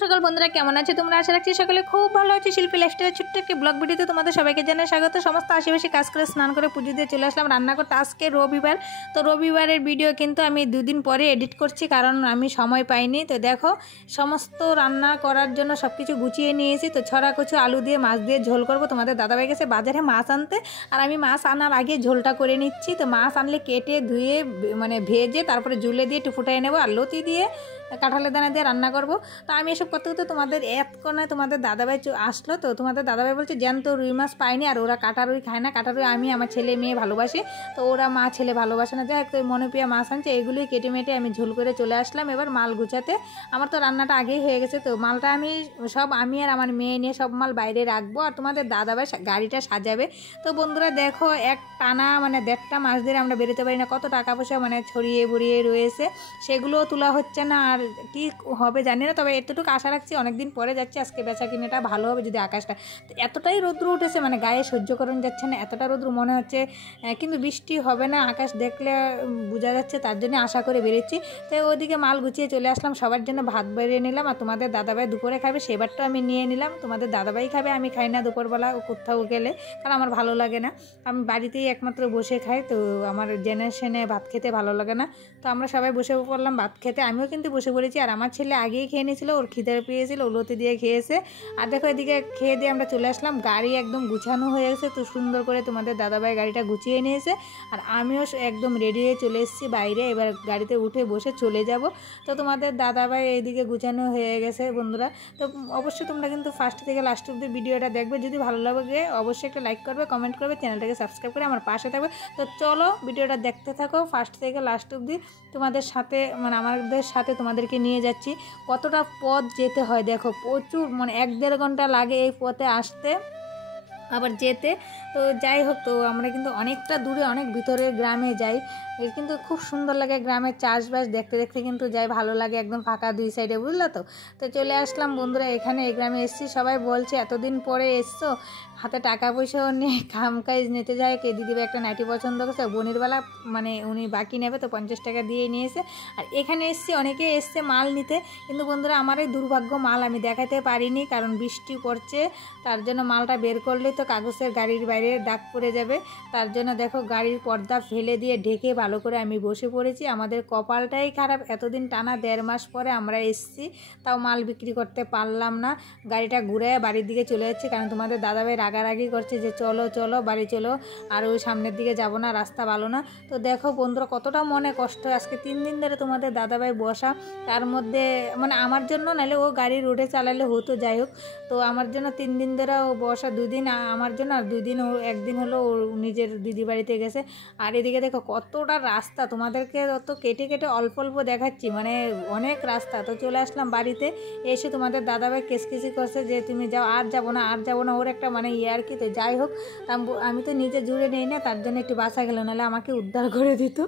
সকল বন্ধুরা কেমন আছে তোমরা? আশা রাখছি সকলে খুব ভালো আছে। শিল্পী লাইফস্টাইলের ছোট্ট একটি ব্লগ ভিডিওতে তোমাদের সবাইকে জানাই স্বাগত। সমস্ত আশেপাশে কাজ করে স্নান করে পুজো দিয়ে চলে আসলাম রান্না করতে। আজকে রবিবার, তো রবিবারের ভিডিও কিন্তু আমি দুদিন পরে এডিট করছি কারণ আমি সময় পাইনি। তো দেখো সমস্ত রান্না করার জন্য সব কিছু গুছিয়ে নিয়েছি। তো ছড়া কচু আলু দিয়ে মাছ দিয়ে ঝোল করব। তোমাদের দাদাভাই গেছে বাজারে মাছ আনতে, আর আমি মাছ আনার আগে ঝোলটা করে নিচ্ছি। তো মাছ আনলে কেটে ধুয়ে মানে ভেজে তারপরে ঝুলে দিয়ে একটু ফুটাই নেবো, আর লতি দিয়ে কাঁঠালের দানা দিয়ে রান্না করব। তো আমি এসব করতে করতে তোমাদের এতক্ষণে তোমাদের দাদাভাই আসলো। তো তোমাদের দাদাভাই বলছে জ্যান্ত রুই মাছ পাইনি, আর ওরা কাটা রুই খায় না। কাটা রুই আমি আমার ছেলে মেয়ে ভালোবাসি, তো ওরা মা ছেলে ভালোবাসে না। যাই হোক, তো মনোপ্রিয়া মাছ আনছে, এগুলোই কেটে মেটে আমি ঝোল করে চলে আসলাম। এবার মাল গুছাতে আমার তো রান্নাটা আগেই হয়ে গেছে। তো মালটা আমি আর আমার মেয়ে নিয়ে সব মাল বাইরে রাখবো, আর তোমাদের দাদাভাই গাড়িটা সাজাবে। তো বন্ধুরা দেখো, এক টানা মানে 1.5টা মাস ধরে আমরা বেরোতে পারি না। কত টাকা পয়সা মানে ছড়িয়ে বড়িয়ে রয়েছে, সেগুলোও তোলা হচ্ছে না। আর কি হবে জানি না, তবে এতটুকু আশা রাখছি অনেকদিন পরে যাচ্ছি, আজকে বেচা কিনেটা ভালো হবে যদি আকাশটা। এতটাই রৌদ্র উঠেছে মানে গায়ে সহ্য করুন যাচ্ছে না, এতটা রৌদ্র মনে হচ্ছে কিন্তু বৃষ্টি হবে না, আকাশ দেখলে বোঝা যাচ্ছে, তার জন্য আশা করে বেরোচ্ছি। তো ওইদিকে মাল গুছিয়ে চলে আসলাম, সবার জন্য ভাত বেরিয়ে নিলাম। আর তোমাদের দাদাভাই দুপুরে খাবে, সেবারটা আমি নিয়ে নিলাম। তোমাদের দাদাভাই খাবে, আমি খাই না দুপুরবেলা কোথাও গেলে, কারণ আমার ভালো লাগে না। আমি বাড়িতেই একমাত্র বসে খাই, তো আমার জেনারেশনে ভাত খেতে ভালো লাগে না। তো আমরা সবাই বসে পড়লাম ভাত খেতে, আমিও কিন্তু বসে পড়েছি। আর আমার ছেলে আগেই খেয়ে নিয়েছিল, ওর খিদে পেয়েছিল, ওলতি দিয়ে খেয়েছে। আর দেখো এদিকে খেয়ে দিয়ে আমরা চলে আসলাম, গাড়ি একদম গুছানো হয়ে গেছে। তো সুন্দর করে তোমাদের দাদাভাই গাড়িটা গুছিয়ে নিয়েছে, আর আমিও একদম রেডি হয়ে চলে এসেছি বাইরে। এবার গাড়িতে উঠে বসে চলে যাব। তো তোমাদের দাদাভাই এইদিকে গুছানো হয়ে গেছে বন্ধুরা। তো অবশ্যই তোমরা কিন্তু ফার্স্ট থেকে লাস্ট অব্দি ভিডিওটা দেখবে, যদি ভালো লাগে অবশ্যই একটা লাইক করবে, কমেন্ট করবে, চ্যানেলটাকে সাবস্ক্রাইব করে আমার পাশে থাকবে। তো চলো ভিডিওটা দেখতে থাকো ফার্স্ট থেকে লাস্ট অব্দি। তোমাদের সাথে মানে আমাদের সাথে তোমাদেরকে নিয়ে যাচ্ছি। কতটা পথ যেতে হয় দেখো, প্রচুর মানে 1-1.5 ঘন্টা লাগে এই পথে আসতে আবার যেতে। তো যাই হোক, তো আমরা কিন্তু অনেকটা দূরে অনেক ভিতরে গ্রামে যাই, কিন্তু খুব সুন্দর লাগে গ্রামের চাষবাস দেখতে দেখতে কিন্তু যাই, ভালো লাগে, একদম ফাঁকা দুই সাইডে, বুঝলো তো। তো চলে আসলাম বন্ধুরা এখানে, এই গ্রামে এসেছি। সবাই বলছে এতদিন পরে এসছো, হাতে টাকা পয়সাও নিয়ে কাম কাজ নিতে যায়। কে দিদিভাই একটা নাইটি পছন্দ করছে, বোনেরবেলা মানে উনি বাকি নেবে, তো 50 টাকা দিয়ে নিয়েছে। আর এখানে এসছি, অনেকে এসছে মাল নিতে, কিন্তু বন্ধুরা আমার এই দুর্ভাগ্য, মাল আমি দেখাতে পারিনি কারণ বৃষ্টি পড়ছে। তার জন্য মালটা বের করলে তো কাগজের গাড়ির বাইরে দাগ পড়ে যাবে, তার জন্য দেখো গাড়ির পর্দা ফেলে দিয়ে ঢেকে ভালো করে আমি বসে পড়েছি। আমাদের কপালটাই খারাপ, এতদিন টানা 1.5 মাস পরে আমরা এসছি, তাও মাল বিক্রি করতে পারলাম না। গাড়িটা ঘুরে বাড়ির দিকে চলে যাচ্ছে, কারণ তোমাদের দাদাভাই রাগারাগি করছে যে চলো চলো বাড়ি চলো, আর ওই সামনের দিকে যাব না, রাস্তা ভালো না। তো দেখো বন্ধুরা কতটা মনে কষ্ট, আজকে 3 দিন ধরে তোমাদের দাদাভাই বসা, তার মধ্যে মানে আমার জন্য, নাহলে ও গাড়ি রোডে চালালে হতো, যাই হোক। তো আমার জন্য 3 দিন ধরে ও বসা, 2 দিন আমার জন্য, আর 2 দিন ও একদিন হলো ও নিজের দিদি বাড়িতে গেছে। আর এদিকে দেখো কতটা রাস্তা, তোমাদেরকে অত কেটে কেটে অল্প অল্প দেখাচ্ছি, মানে অনেক রাস্তা। তো চলে আসলাম বাড়িতে, এসে তোমাদের দাদাভাই কেসকিসি করছে যে তুমি যাও, আর যাবো না আর যাবো না, ওর একটা মানে আর কি। তো যাই হোক, আমি তো নিজে জুড়ে নেই না, তার জন্য একটু বাসা গেল, নাহলে আমাকে উদ্ধার করে দিত।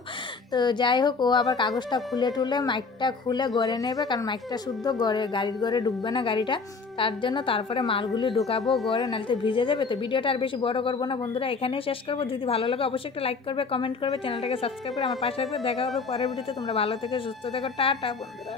তো যাই হোক, ও আবার কাগজটা খুলে টুলে মাইকটা খুলে গড়ে নেবে, কারণ মাইকটা শুদ্ধ গড়ে, গাড়ির গড়ে ঢুকবে না গাড়িটা, তার জন্য তারপরে মালগুলি ঢুকাবো গড়ে, নাহলে তো ভিজে যাবে। তো ভিডিওটা আর বেশি বড় করবো না বন্ধুরা, এখানেই শেষ করবো। যদি ভালো লাগে অবশ্যই একটা লাইক করবে, কমেন্ট করবে, চ্যানেলটাকে সাবস্ক্রাইব করে আমার পাশে থাকবে। দেখা হবে পরের ভিডিওতে। তোমরা ভালো থেকে সুস্থ থেকো, টাটা বন্ধুরা।